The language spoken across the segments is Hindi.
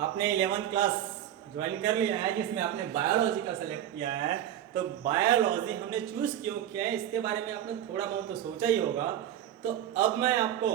आपने 11th क्लास ज्वाइन कर लिया है जिसमें आपने बायोलॉजी का सेलेक्ट किया है। तो बायोलॉजी हमने चूज क्यों किया है इसके बारे में आपने थोड़ा बहुत तो सोचा ही होगा। तो अब मैं आपको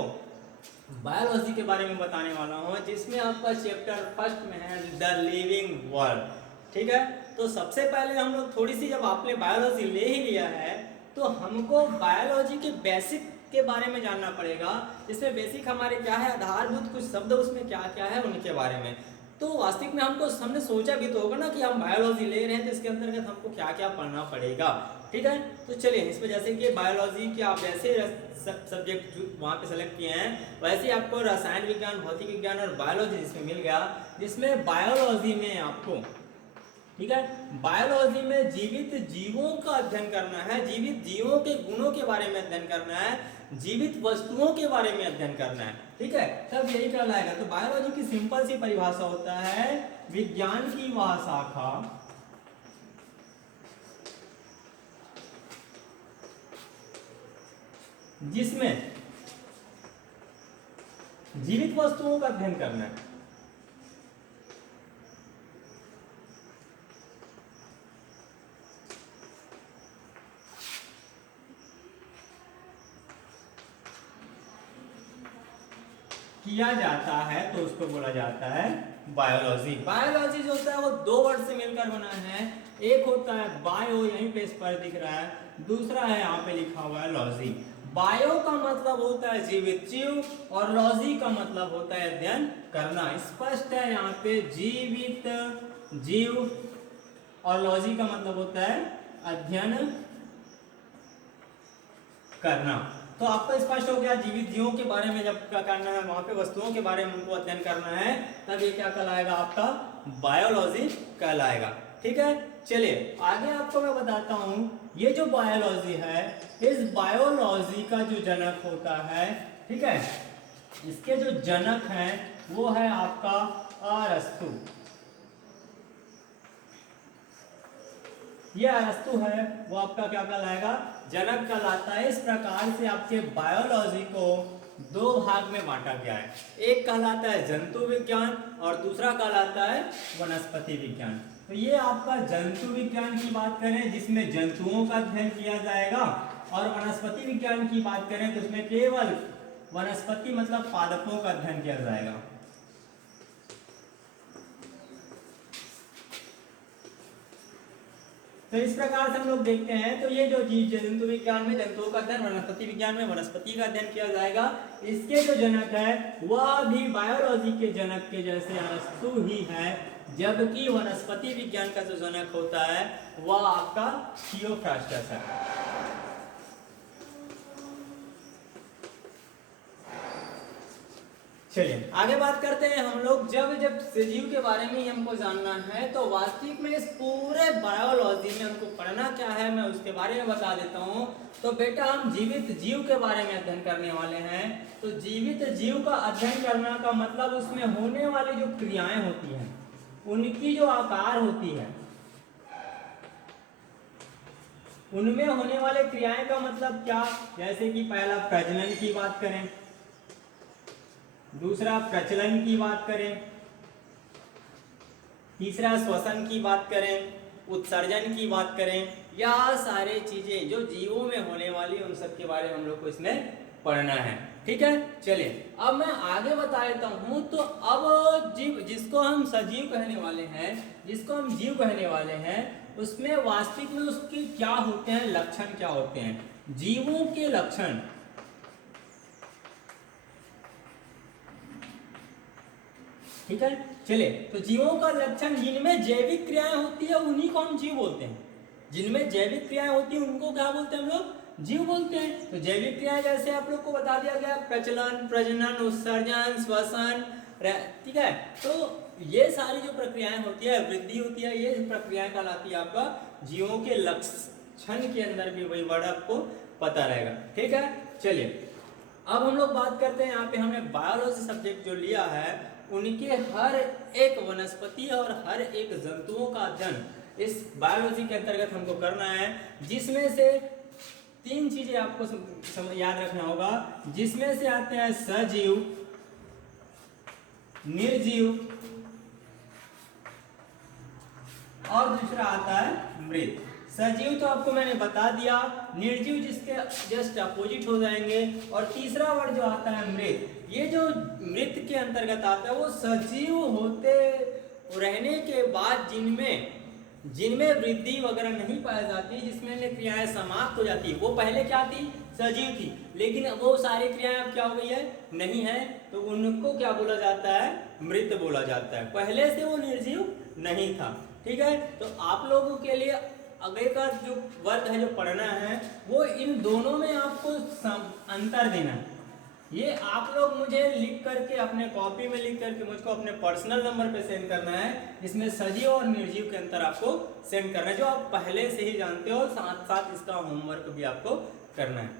बायोलॉजी के बारे में बताने वाला हूँ जिसमें आपका चैप्टर फर्स्ट में है द लिविंग वर्ल्ड। ठीक है, तो सबसे पहले हम लोग थोड़ी सी, जब आपने बायोलॉजी ले ही लिया है तो हमको बायोलॉजी के बेसिक के बारे में जानना पड़ेगा। इसमें बेसिक हमारे क्या है, आधारभूत कुछ शब्द उसमें क्या क्या है उनके बारे में। तो वास्तविक में हमने सोचा भी तो होगा ना कि हम बायोलॉजी ले रहे हैं तो इसके अंतर्गत हमको क्या क्या पढ़ना पड़ेगा। ठीक है, तो चलिए इसमें जैसे कि बायोलॉजी के आप जैसे सब्जेक्ट वहाँ पे सेलेक्ट किए हैं वैसे ही आपको रसायन विज्ञान, भौतिक विज्ञान और बायोलॉजी जिसमें मिल गया, जिसमें बायोलॉजी में आपको, ठीक है, बायोलॉजी में जीवित जीवों का अध्ययन करना है, जीवित जीवों के गुणों के बारे में अध्ययन करना है, जीवित वस्तुओं के बारे में अध्ययन करना है। ठीक है, तब यही कहलाएगा। तो बायोलॉजी की सिंपल सी परिभाषा होता है विज्ञान की वह शाखा जिसमें जीवित वस्तुओं का अध्ययन करना है। किया जाता है तो उसको बोला जाता है बायोलॉजी। बायोलॉजी जो होता है वो दो वर्ड से मिलकर बना है। एक होता है बायो, यहीं पे इस पर दिख रहा है, दूसरा है यहाँ पे लिखा हुआ है लॉजी। बायो का मतलब होता है जीवित जीव और लॉजी का मतलब होता है अध्ययन करना। स्पष्ट है यहाँ पे, जीवित जीव और लॉजी का मतलब होता है अध्ययन करना। तो आपको स्पष्ट हो गया, जीवित जीवों के बारे में जब क्या करना है, वहां पे वस्तुओं के बारे में उनको अध्ययन करना है, तब ये क्या कहलाएगा, आपका बायोलॉजी कहलाएगा। ठीक है, चलिए आगे आपको मैं बताता हूं। ये जो बायोलॉजी है, इस बायोलॉजी का जो जनक होता है, ठीक है, इसके जो जनक हैं वो है आपका अरस्तु। ये अरस्तु है वो आपका क्या कहलाएगा, जनक कहलाता है। इस प्रकार से आपके बायोलॉजी को दो भाग में बांटा गया है। एक कहलाता है जंतु विज्ञान और दूसरा कहलाता है वनस्पति विज्ञान। तो ये आपका जंतु विज्ञान की बात करें जिसमें जंतुओं का अध्ययन किया जाएगा, और वनस्पति विज्ञान की बात करें तो इसमें केवल वनस्पति मतलब पादपों का अध्ययन किया जाएगा। तो इस प्रकार से हम लोग देखते हैं। तो ये जो जंतु विज्ञान में जंतुओं का अध्ययन, वनस्पति विज्ञान में वनस्पति का अध्ययन किया जाएगा। इसके जो जनक है वह भी बायोलॉजी के जनक के जैसे अरस्तु ही है, जबकि वनस्पति विज्ञान का जो जनक होता है वह आपका थियोफ्रास्टस है। चलिए आगे बात करते हैं हम लोग। जब सजीव के बारे में ही हमको जानना है तो वास्तविक में इस पूरे बायोलॉजी में हमको पढ़ना क्या है, मैं उसके बारे में बता देता हूँ। तो बेटा हम जीवित जीव के बारे में अध्ययन करने वाले हैं। तो जीवित जीव का अध्ययन करना का मतलब उसमें होने वाली जो क्रियाएं होती हैं उनकी जो आकार होती है, उनमें होने वाले क्रियाएं का मतलब क्या, जैसे कि पहला प्रजनन की बात करें, दूसरा प्रचलन की बात करें, तीसरा श्वसन की बात करें, उत्सर्जन की बात करें, या सारे चीजें जो जीवों में होने वाली उन सब के बारे में हम लोग को इसमें पढ़ना है। ठीक है, चलिए अब मैं आगे बता देता हूं। तो अब जीव, जिसको हम सजीव कहने वाले हैं, जिसको हम जीव कहने वाले हैं, उसमें वास्तविक में उसके क्या होते हैं, लक्षण क्या होते हैं, जीवों के लक्षण। ठीक है, चलिए तो जीवों का लक्षण, जिनमें जैविक क्रियाएं होती है उन्हीं को हम जीव बोलते हैं। जिनमें जैविक क्रियाएं होती है उनको क्या बोलते हैं हम लोग, जीव बोलते हैं। तो जैविक क्रियाएं जैसे आप लोग को बता दिया गया, प्रचलन, प्रजनन, उत्सर्जन, श्वसन, ठीक है। तो ये सारी जो प्रक्रियाएं होती है, वृद्धि होती है, ये प्रक्रियाएं कहलाती है आपका जीवों के लक्षण के अंदर भी वही वर्ड आपको पता रहेगा। ठीक है, चलिए अब हम लोग बात करते हैं। यहाँ पे हमने बायोलॉजी सब्जेक्ट जो लिया है उनके हर एक वनस्पति और हर एक जंतुओं का अध्ययन इस बायोलॉजी के अंतर्गत हमको करना है, जिसमें से तीन चीजें आपको याद रखना होगा, जिसमें से आते हैं सजीव, निर्जीव और दूसरा आता है मृत। सजीव तो आपको मैंने बता दिया, निर्जीव जिसके जस्ट अपोजिट हो जाएंगे, और तीसरा वर्ड जो आता है मृत, ये जो मृत के अंतर्गत आता है वो सजीव होते रहने के बाद जिनमें वृद्धि वगैरह नहीं पाई जाती, जिसमें क्रियाएं समाप्त हो जाती है, वो पहले क्या थी, सजीव थी, लेकिन वो सारी क्रियाएं अब क्या हो गई है, नहीं है, तो उनको क्या बोला जाता है, मृत बोला जाता है। पहले से वो निर्जीव नहीं था। ठीक है, तो आप लोगों के लिए आगे का जो वर्ग है जो पढ़ना है वो इन दोनों में आपको अंतर देना है। ये आप लोग मुझे लिख करके अपने कॉपी में लिख करके मुझको अपने पर्सनल नंबर पे सेंड करना है, जिसमें सजीव और निर्जीव के अंतर आपको सेंड करना है, जो आप पहले से ही जानते हो, साथ साथ इसका होमवर्क भी आपको करना है।